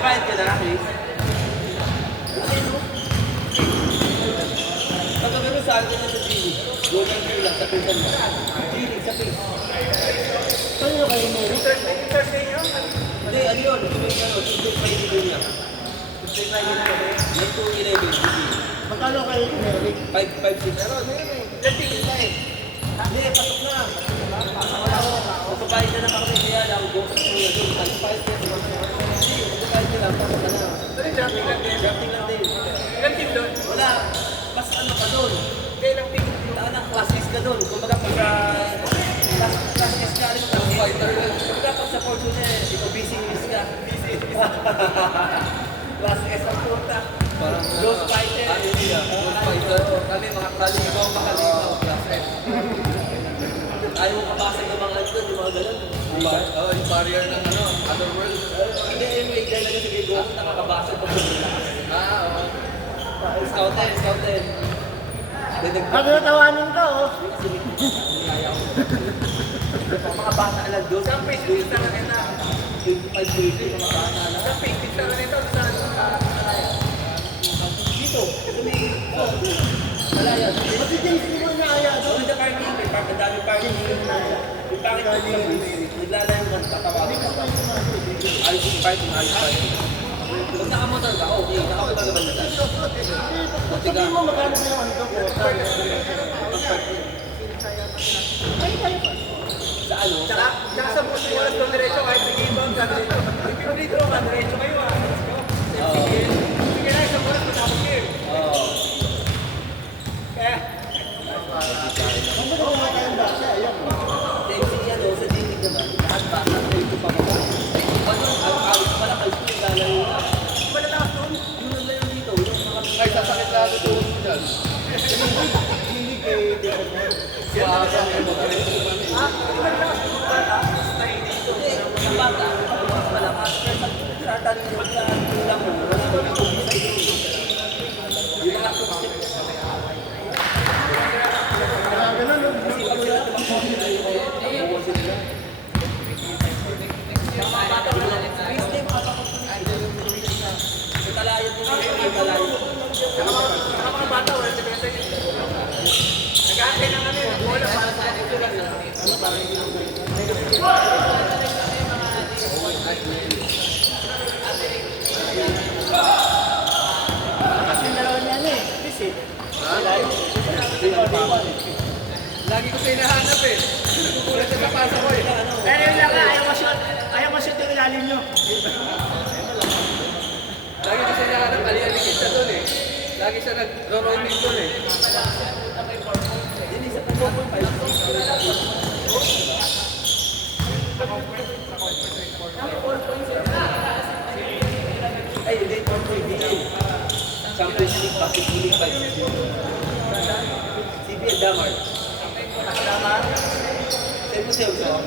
Bayad ka na, Chris. Pagkagano sa akin sa Gini, Golden Girl lang, tapusan mo. Gini, sa Chris. Saan kayo mo? Thursday nyo? Hindi, ano yun? Tuesday pa yung video niya. Tuesday pa yung video niya. 9 to 11, Gini. Magkano kayo Eric? 5-6. Pero, hindi na eh. Hindi, pasok na. Magpapahin na naman kami, kaya lang, ghost ko yun. 5 pesos. Magpapahin na lang, pasok na. Jumping lang din. Jumping lang din. Ilang team doon? Wala. Mas ano ka doon. Ilang team? Anak, classes ka doon. Kung baga pag classes ka rin ng fighter. Kung baga pag sa Fortune, ito busy list ka. Busy. Class S ang punta. Ghost fighter. Ghost fighter. Kami mga kaligaw, makaligaw. Class S. Ayaw mo kapasag ng mga doon, yung mga ganun. Yung barrier ng otherworld. Hindi, may dahil lang sige, ghost nakakabasag pag lakas. Oo. Scoutin. Pag natawanin ka, oh. Mga bata lang doon. Saan Facebook na lang na? 25 pesos, mga bata lang. Saan Facebook na lang ito? Saan Dito, Malaya. Kasi James, hindi mo naaya doon. Doon sa parking, may park, ang dami parking. Yung parking doon sa naglalayo ng tatawagin. Ayos yung parking, ayos parking. Pag nakamotor ka, okay, nakamotor ka ba na dyan? Sabihin mo magkano ba yung ano doon? Sa ano? Tsaka sa buong oras ng diretso kahit nag-inbound ka dito. Dito ka, diretso kayo ah. Sige na, isang oras matapos kayo. Oo. Kaya, Ano ba naman kayong basa? Ayan. Kasi yan o, sa dinig naman, lahat bata na ito pa ba? Ano, ang alis pala, kayo yung lalayo na. malalakas doon. Yun ang layo dito, yung mga Ay, sasakit lalo doon mo dyan. Hilig kay David mo. Suwasa mo mo. Malalakas doon bata. Stay dito. Hindi, sa bata, mas malakas. Pero sa talino sa tulang mo, wala mo yung tubig sa iyo. Yung mga tubig. Ganun, no? Kasi pag sila tumakbo sila yung buwasin nila. Yung mga bata, wala rin sa Chris, di makapakot na sa talayot mo, yung talayot. Saka mga bata, wala sa benta yun. Nag-aantay ng ano yun. Bola para sa kapitulas. Kasi dalawa niya na eh. Chris eh. Lagi ko siya hinahanap eh. Nagugulat sa kapasa ko eh. Pero yun lang nga, ayaw mo shoot yung ilalim nyo. Lagi ko siya hinahanap. Alialigid siya doon eh. Lagi siya nag-rolling doon eh. Yun, isa pa po, 5-6. Ay, hindi, 4.8. Champions League, Bakit League 5. CBL Damar. Damar? Sa'yo po sa'yo, so?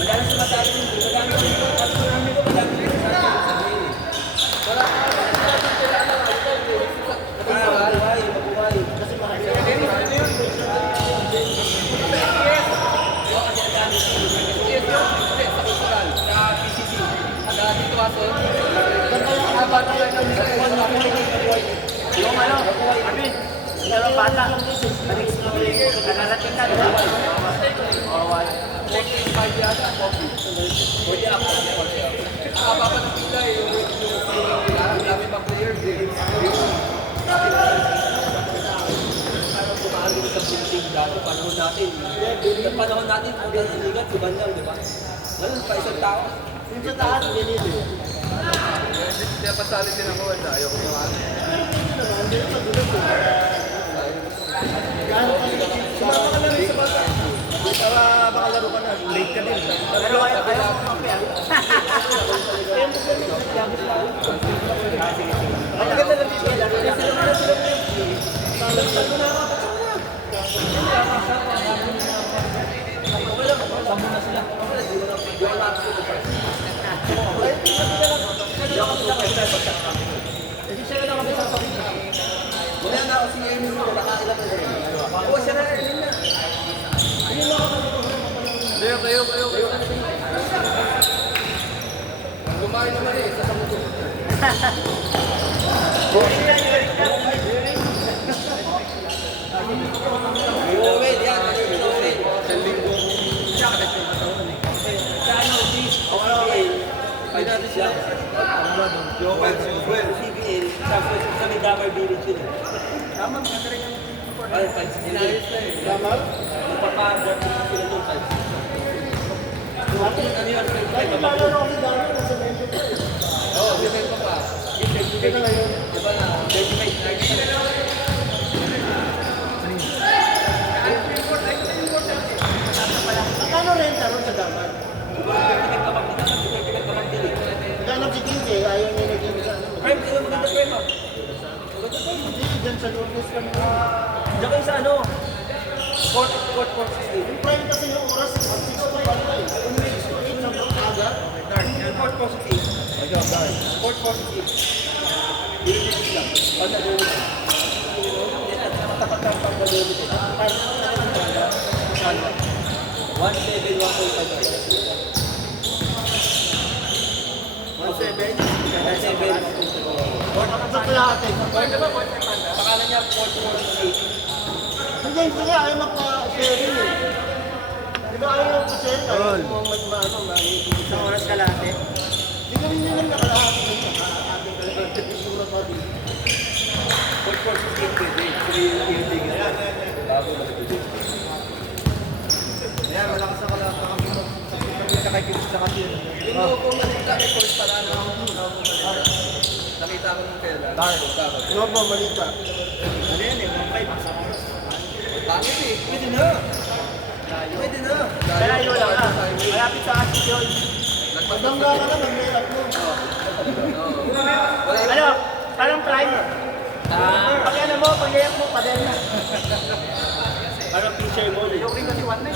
Madami sumasabi nito. Madami ko nito. At marami ko, madami ko sasabihin eh. Wala ka naman natin sila na Mabuhay, mabuhay. Kasi marami. Oo, kasi ang dami ko. sa Kusural. Sa PCC. Dati tuwason. Habang na lang kami sa Yung ano, Abin, dalawang bata. Nag-exploring, nakarating ka, diba? Pwede ako. Papapanapin lang yung dami pang players eh. Tumahan sa building dati, panahon natin. Sa panahon natin, ang ganiligat, si Bandang, di ba? Ngayon, pa isang tao. Yung sa taas, ganito eh. Kaya pasali din ako, ayaw ko tumahan. Para makalaro ka na, late ka din. Pero ayaw mo kape ah. Ang ganda lang dito. Wala naman eh, sa samuto. Owen, yan. Owen. Sa linggo. Sa ano, CBL. 5 lang. Joker, si Joel. CBL. Sa may Damar Village yun. Tama, maganda rin yung import. Ay, 5 Inayos na eh. Tama? Magpapagod sila nung 5. Ano yun? Dahil lalaro kasi dami nasa medyo pa eh. Oo, depende pa pa. Hindi na ngayon. Diba na? 35. Magkano renta ron sa daman? Magkano si Kinke? Ayaw niya naging sa ano. Prime, sino maganda prime ah? Hindi, dyan sa Lourdes kami. Diyan kayo sa ano? Court 460. Yung prime kasi yung oras, 6 to 5 pa eh. Kung may 6 to 8 ng aga, Court 460. Court 460. Village lang. Pag nag-uwi. Tapat ng pag-nag-uwi. 1.7, 1.5. 1.7. Sa kalahati. Pangalan niya, Court 460. Hindi, hindi nga ayaw magpa-sharing eh. Di ba ayaw magpa-sharing? Ayaw mo mag-ano, isang oras kalahati. Hindi kami nyo lang nakalahati. Ating kalahati. Isura pa din. Court 460. Bago mag-uwi. Ayan, malakas na kalahati kami. Kakakilis sa kasi. Linggo ko malita, may course pala na. Nakita ko nung kailan. Ano po, mali pa. Ano yan eh, 1.5. Bakit eh? Pwede na. Pwede na. Malayo lang ah. Malapit sa asin yun. Magdangga ka na, mag-mailap mo. Ano? Parang prime. Pag ano mo, pag iyak mo, pader na. Parang picture mo. Yung ring kasi 1 na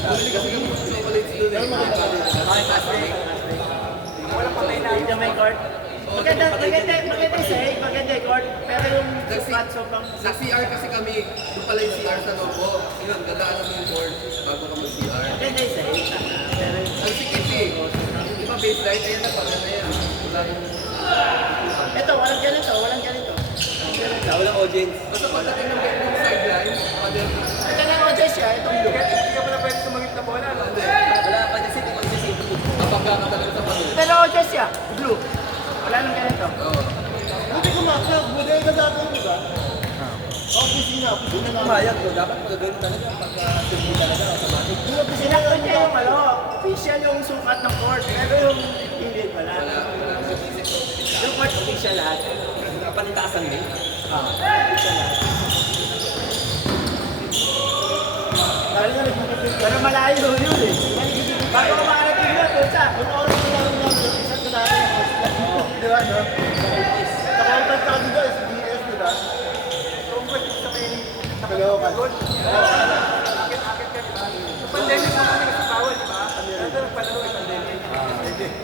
Bumili kasi yung chocolates doon eh. Okay, plastic. Walang patay na. Dito may court. Maganda sa'yo, maganda yung court. Pero yung spot sobrang... Nag-CR kasi kami. Doon pala yung CR sa Novo. Yun, dadaanan mo yung court bago ka mag-CR. Maganda yung sa'yo. Pero Ang sikip eh. Di ba baseline? Ayan na, pala na yan. Wala nang... ito, walang ganito, walang ganito. Walang audience. Basta pagdating ng sideline, pader. Ito na yung siya, itong blue. Hindi ka pala pwede sumagit na bola. Hindi. Wala pa kasi kung mag-isip. Kapag ka talaga sa pader. Pero siya, blue. Wala nang ganito. Oo. Buti ko maksa, buti ka dati, di ba? Opisina na. Pumayag ko. Dapat magagawin talaga pagka-safety talaga. Automatic. Sinakto niya yung ano, official yung sukat ng court. Pero yung hindi pala. Yung court official lahat. Panitasan din. Official lahat. Dahil nga nagpapapit. Pero malayo yun eh. Bago ka makarating na, tulsa. Kung oras ko lang lang, isang kadari. Di ba, no? Nakakontact ka dito, SBS, di ba? Kalookan. Pandemic naman kasi bawal, di ba? Ano nagpalaro yung pandemic?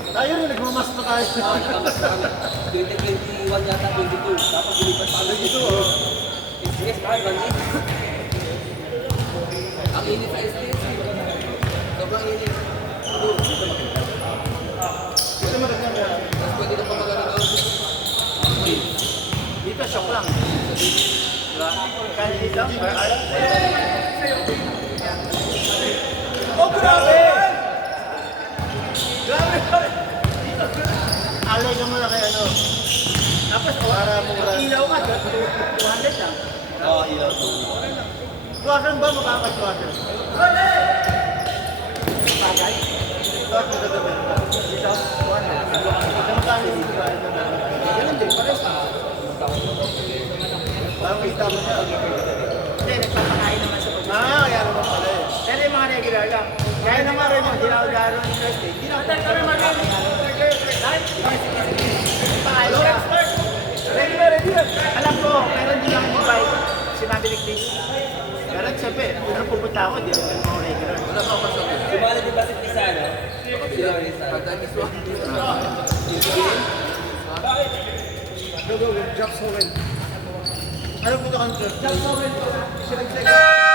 Tayo rin, nagmamas na tayo. 2021 yata, 22. Tapos lumipas pa kami dito. SBS, mahal, mali. Ang init sa SDS. Sobrang init. Doon, dito makita. Ito maganda nga. Tapos pwede ka pa magano doon. Dito, shock lang. Diba? Kaya dito, oh, grabe! Grabe! Alay ka muna kay ano. Tapos, Para mura. ilaw ka, 200 lang. Oo, ilaw to. Tuwasan ba makakatuwasan? Bagay. Tuwasan ka dapat ba? Dito, 200. Kamukhaan yung tuwasan na naman. Ganun din, pares pa. Parang kita mo siya. Hindi, nagpapakain naman sa pag Kaya naman pala eh. pero yung mga regular lang. Kaya naman rin yung dinao-daro ng Thursday. Hindi na ako regular. Alam ko, pero hindi lang invite. Sinabi ni Chris. Pero sabi, pero pupunta ako, di ako mga regular. Wala pa ako sa Sumali din ba si Pisano? Sila rin sa... pagdaan is one. Bakit? Go, go, go. Jobs Owen. Ano po ito kang Jobs? Just moment, siya nag-second.